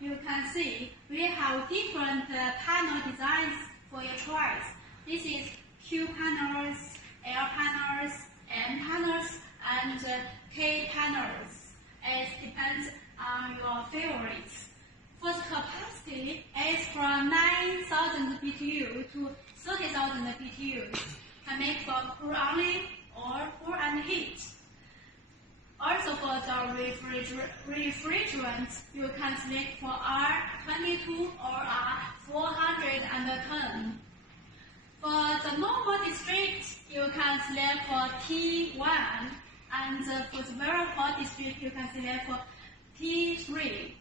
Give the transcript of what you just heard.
you can see we have different panel designs for your choice. This is Q panels, L panels, M panels, and K panels. It depends on your favorites. For the capacity, it's from 9,000 BTU to 30,000 BTU. Can make for cool only or cool and heat. Also for the refrigerant, you can select for R22 or R410. For the normal district, you can select for T1, and for the very hot district, you can select for T3.